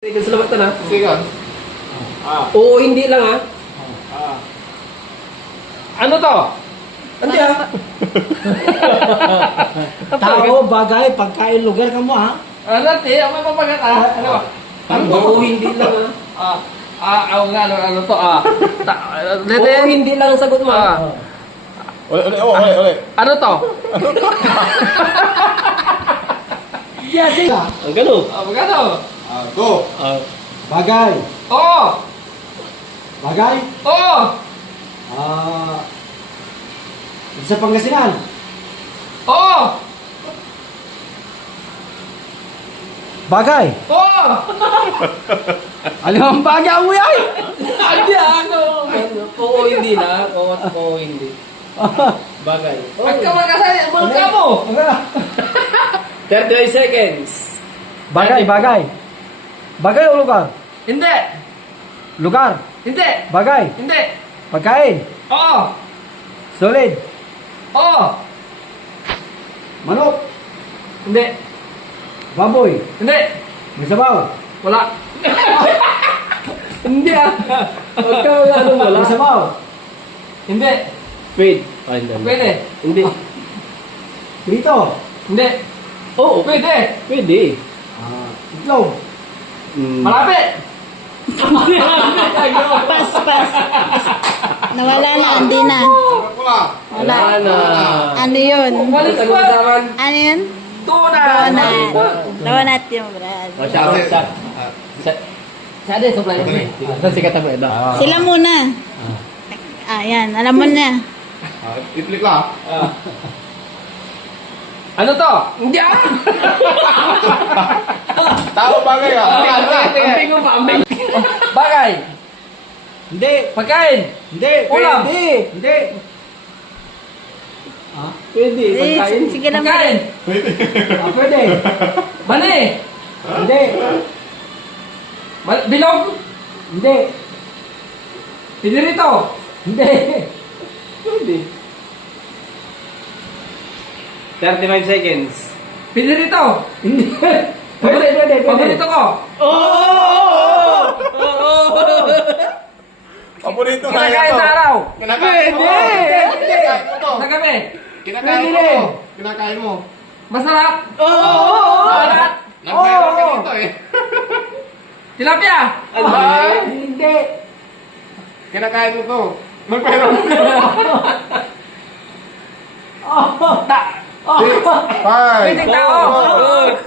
Sige, salamat na. Sige. Oo, hindi lang ha. Ano to? Hindi ha. Tao, bagay, pagkain, lugar ka mo ha? Ano ti? Ang may papagat Ano ba? Oo, hindi lang ha. Ano to Oo, hindi lang ang sagot mo. Uli. Ano to? Yes, sila. Ang gano'n. Magkano? Go! Bagay. Oo! Bagay. Oo! Sa Pangasinan. Oo! Bagay. Oo! Alam ang bagay mo yan? Hindi ako! Oo, hindi na. Oo, hindi. Bagay. Pag ka magkasali, mulka mo! 35 seconds. Bagay, bagay. Bagay o lugar? Hindi! Lugar. Hindi! Bagay. Hindi! Pagkain. Oo! Solid. Oo! Manok. Hindi! Baboy. Hindi! May sabaw. Wala! Hindi ah. Huwag ka mga ano wala. May sabaw. Hindi! Wait. Ay, hindi. Pwede! Hindi. Prito. Hindi! Oo, Pwede! pwede. Itlog. Malapit! Pas. Nawala na, hindi na. Pula! Wala. na. Ano yun? Walis ko! Ano yun? Tuna! Donut. Donut yung brad. Siya din, supply mo. Saan sikat ang ito? Sila muna. Yan. Alam mo na. Itlik lah. Ano to? Hindi ah! Tao bagay ka. Amping mo pa, amping. Bagay! Hindi. Pagkain! Hindi. Ulam! Hindi. Pwede, pagkain. Sige lang. Pagkain! Pwede. Mani! Hindi. Bilog! Hindi. Pinirito! Hindi. Pwede. 35 seconds. Pinirito! Hindi. Pwede. Paborito ko! Paborito na Kinakain yan sa to. araw! Kinakain mo. Kinakain mo to. Sa gabi! Kinakain mo to. Kinakain mo. Masarap! Malat! Nagmayroon ka dito eh. Tilapia! Hindi. Kinakain mo to. Nagmayroon ka. Five. Pwedeng tao!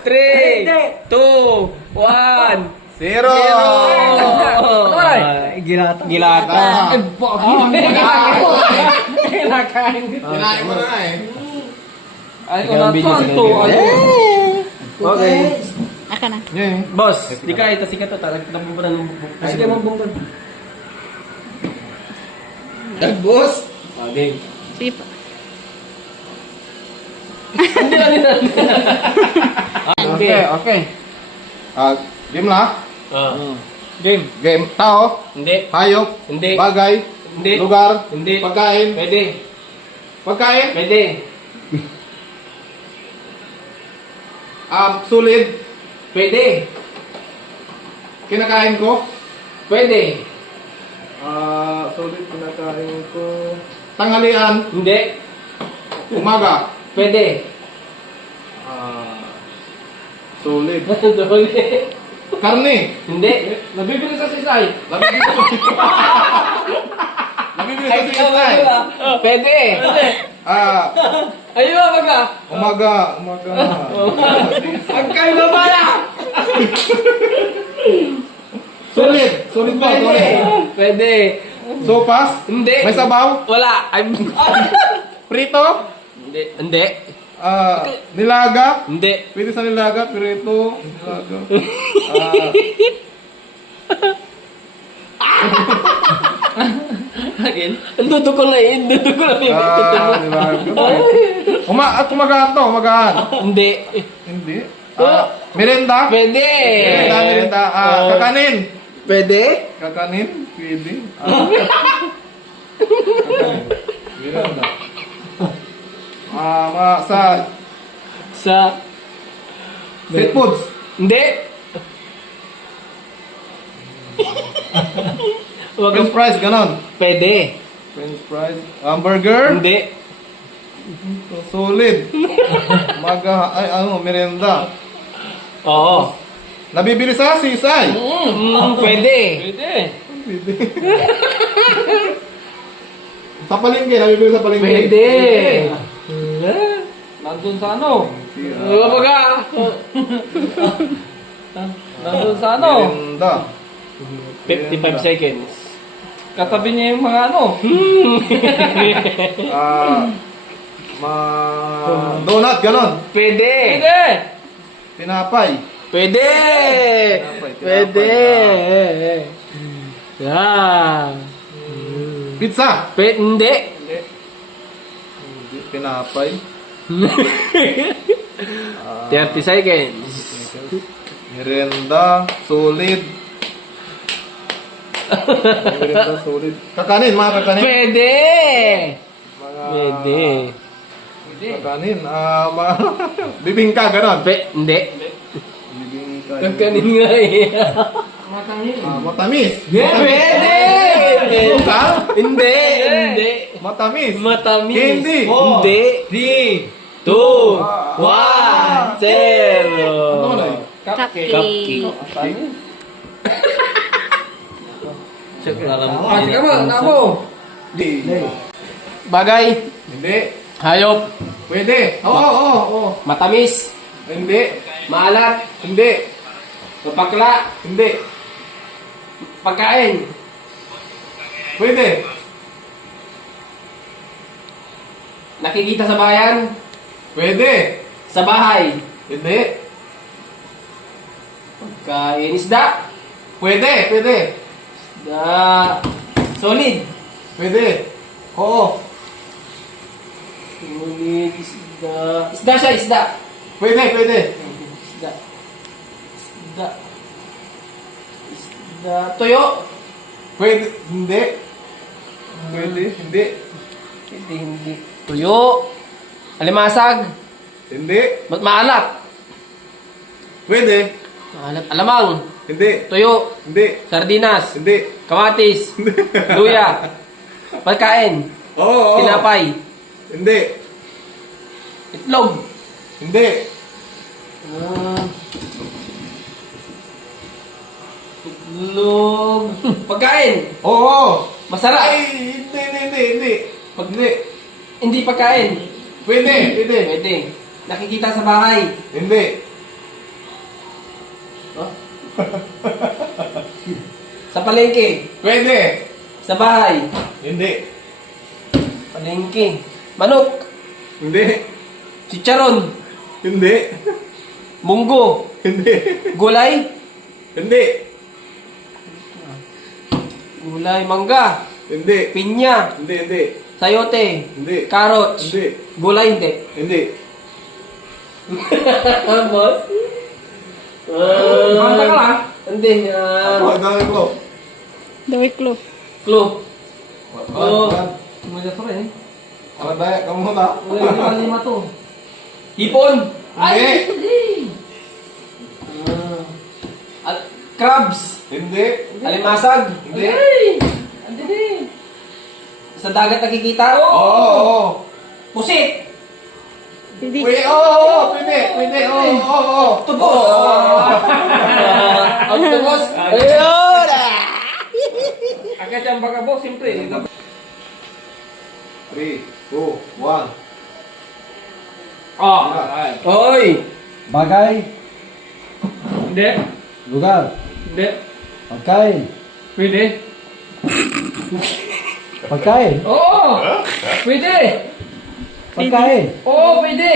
3, 2, 1. Zero. Ano ba rin? Gilata. Kinakain! Kinain mo na eh. Ay, ko na tonto! Okay. Aka na. Boss, di ka ito sikat ito. Nagtatampo pa ng bukbuk. Sige mo bungkod. Dagbos. Game. Sige pa. Hindi lang nila. Okay. Game lah. Game. Game. Tao. Hindi. Hayop. Hindi. Bagay. Hindi. Lugar. Hindi. Pagkain. Pwede. Pagkain. Pwede. Sulit. Pwede. Kinakain ko. Pwede. Sulit kinakain ko. Tanghalian. Hindi. Umaga. Pwede. Sulit. Dole. Karne. Hindi. Nabibili sa sisay. Nabibili sa sisay. Pwede. Ayun ba baga? Umaga. Ang kayo na bala! Sulit. Sulit ba? Pwede. Sulit. Pwede. Sopas. Hindi. May sabaw. Wala. Prito. Hindi. Hindi. Nilaga. Hindi. Pwede sa nilaga. Prito. Nilaga. Again? Ang dudukol na yun. Dudukol na yun. Nilaga. At kumagaan to. Kumagaan. Hindi. Hindi. Merenda. Pwede. Merenda. Kakanin. Pwede. Kakanin. Pwede. Merenda. Sa Sa... street foods. Hindi. Wag French fries, ganon. Pwede. French fries. Hamburger. Hindi. Solid. Ay, merienda. Oo. Nabibili sa sisay. Pwede. Pwede. Sa palengke, nabibili sa palengke. Pwede. Nandun sa ano? Wag ka. Nandun sa ano? Merienda. 55 seconds. Katabi niya yung mga ano? Donut, ganon. Pwede. Pwede. Tinapay. Pwede. Pwede. Yeah. Pizza. Hindi. Tinapay. 30 seconds. Merienda. Solid. Merienda, solid. Kakanin, mga kakanin. Pwede. Mga Pwede. kakanin. Bibingka, ganon. Hindi. Bibingka. Kakanin nga eh. Matamis. Pwede. Suka? Hindi. Hindi. Matamis. Matamis. Hindi. Hindi. 3, 2, 1, 0. Ano na yun? Cupcake. Sige mo, namo. Bagay. Hindi. Hayop. Pwede. Oo. Matamis. Hindi. Maalat. Hindi. Mapakla. Hindi. Pagkain. Pwede. Nakikita sa bayan. Pwede. Sa bahay. Hindi. Pagkain. Isda. Pwede. Pwede. Isda. Solid. Pwede. Oo. Solid. Isda. Isda siya. Isda. Pwede. Pwede. Isda. Isda. Isda. Tuyo. Pwede. Hindi. Pwede. Hindi. Hindi. Tuyo. Alimasag. Hindi. Maalat. Pwede. Maalat. Alamang. Hindi. Tuyo. Hindi. Sardinas. Hindi. Kamatis. Luya. Pagkain. Oo. Tinapay. Hindi. Itlog. Hindi. Itlog. Pagkain. Oo. Masarap. Ay, hindi. Hindi. Hindi pagkain. Pwede. Pwede. Pwede. Nakikita sa bahay. Hindi. Sa palengke. Pwede. Sa bahay. Hindi. Palengke. Manok. Hindi. Chicharon. Hindi. Munggo. Hindi. Gulay. Hindi. Gulay. Mangga. Hindi. Pinya. Hindi. Sayote. Hindi. Carrots. Hindi. Gulay hindi. Hindi. Boss? Banta ka lang. Hindi. Ang dami ko. Daway clue. Clue. Oo. Muna to rin. Ang daya ka muna. Wala lima to. Hipon. Hindi. Crabs. Hindi. Alimasag. Hindi. Hindi. Sa dagat nakikita. Oo. Pusit. Hindi. Pwede. Oo. Pwede. Pwede. Oo. Tubos. Ang tubos. Ayun. Agad yung baga boss, siyempre. 3, 2, 1. Ay. Oy. Bagay. Hindi. Lugar. Hindi. Pagkain. Pwede. Pagkain. Oo. Pwede. Pagkain. Oo, pwede.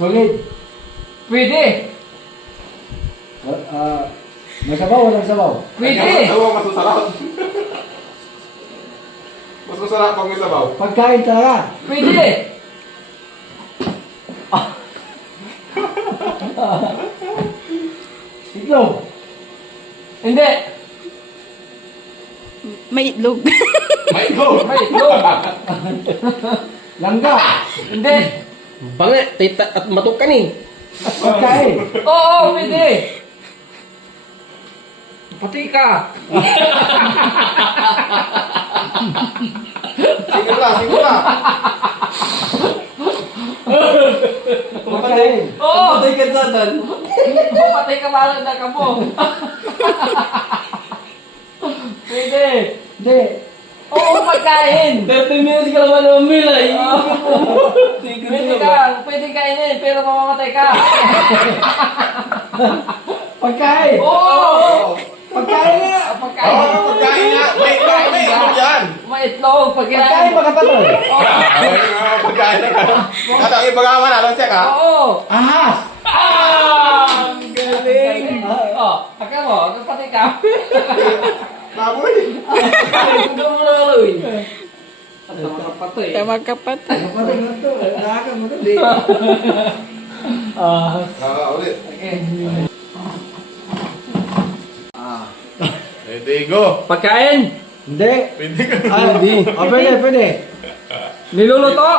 Solid. Pwede. May sabaw, walang sabaw. Pwede. Oo, mas masarap. Mas masarap pag may sabaw. Pagkain talaga. Pwede. Itlog. Hindi. May itlog. May go. May itlog. Langga. Hindi. Bangi. Tita at matok ka ni. Pagkain. Oo, pwede. Pati ka. Simula. Pagkain. Oo. Patay ka sa doon. Patay ka malang na ka mo. Pwede. Hindi. Oo, pagkain. 30 minutes ka naman ng milay. Pwede ka. Pwede kainin, pero mamamatay ka. Pagkain. Oo. Pagkain nga. Pagkain. Pagkain na. May itlog yan. May itlog. Pag Pagkain kinain. magkapatol. Pagkain na. Kata ibagaman na lang siya ka. Oo. Ahas. Ang galing. Oh, akala mo, patay ka. Baboy. Huwag mo na aluin. At makapatay. Magkapatid. Kapatid mo to. Nakaka mo to. Di. Ahas. Ulit. Okay. Ready, go. Pagkain. Hindi. Pwede ka. Hindi. Pwede. Niluluto.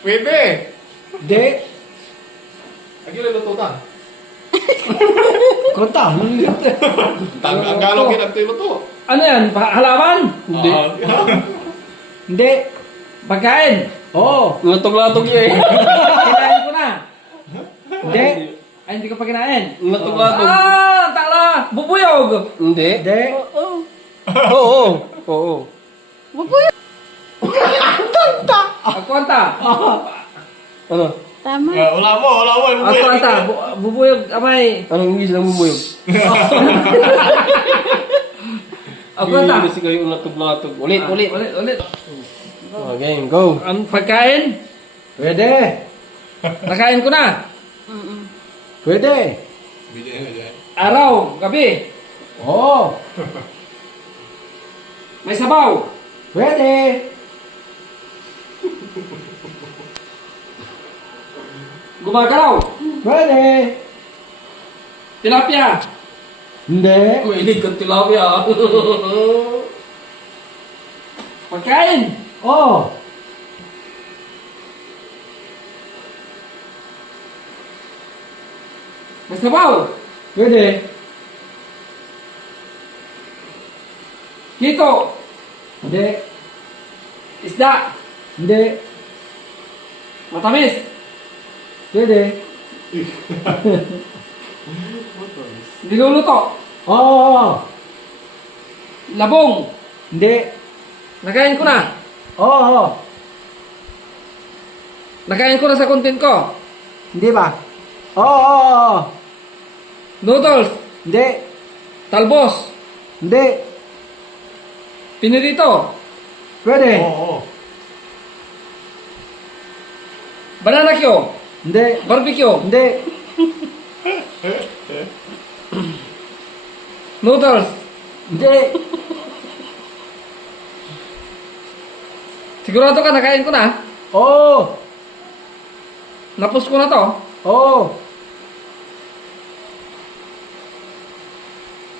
Pwede. Hindi. Lagi luluto ta. Konta. Ang galong kinagtiluto. Ano yan? Halaman? Hindi. Hindi. Pagkain. Oo. Latog-latog yun eh. Kinain ko na. Hindi. Ay, hindi ko pa kinain. Latog-latog. Tala. Bubuyog. Hindi. Hindi. Oo. Oo. Agkwanta. Ano? Tama. Wala mo. Agkwanta. Bubuyog. Amay. Anong English ng bumuyog? Agkwanta. Kasi kayo latog-latog. Ulit. Ulit. Okay, go. Ang pagkain. Pwede. Nakain ko na. Pwede. Araw. Gabi. Oo. May sabaw. Pwede. Gumagalaw. Pwede. Tilapia. Hindi. Mahilig kang tilapia. Pagkain. Oo. May sabaw. Pwede. Kito. Hindi. Isda. Hindi. Matamis. Pwede. Niluluto. Oo. Labong. Hindi. Nakain ko na. Oo. Nakain ko na sa content ko. Hindi ba? Oo. Noodles. Hindi. Talbos. Hindi. Pinirito. Pwede. Oo. Banana Q. Hindi. Barbecue. Hindi. Noodles. Hindi. Sigurado ka nakain ko na. Oo. Napos ko na to. Oo.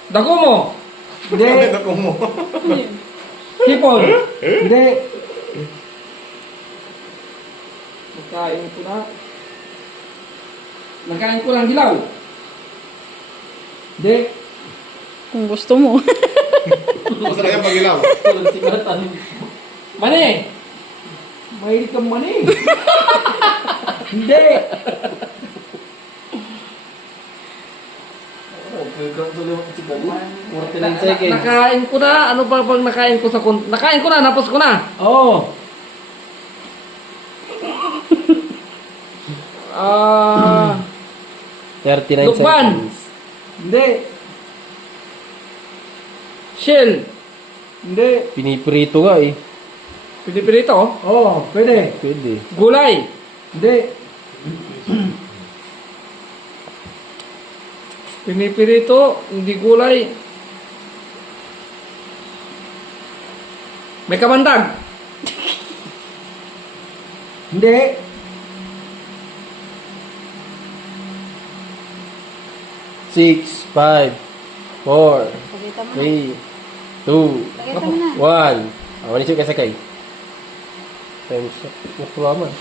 Dako mo. Hindi. Ako mo. Hipon. Hindi. Nakain ko na. Nakain ko ng hilaw. Hindi. Kung gusto mo. Basta kaya pagilaw. Mani. Mahilig kang mani. Hindi. Nakain ko na. Ano ba bang nakain ko sa nakain ko na. Napos ko na. Oo. Ah, 39 Lukban. seconds. Hindi. Shell. Hindi. Piniprito nga eh. Pinipirito. Oo. Pwede. Pwede. Gulay. Hindi. Pinipirito. Hindi gulay. May kamandag. Hindi. Six, 5, 4, Pakita mo na. 3, 2, Pakita mo na. 1. Manisip ka sakay. Time's up. Wala man.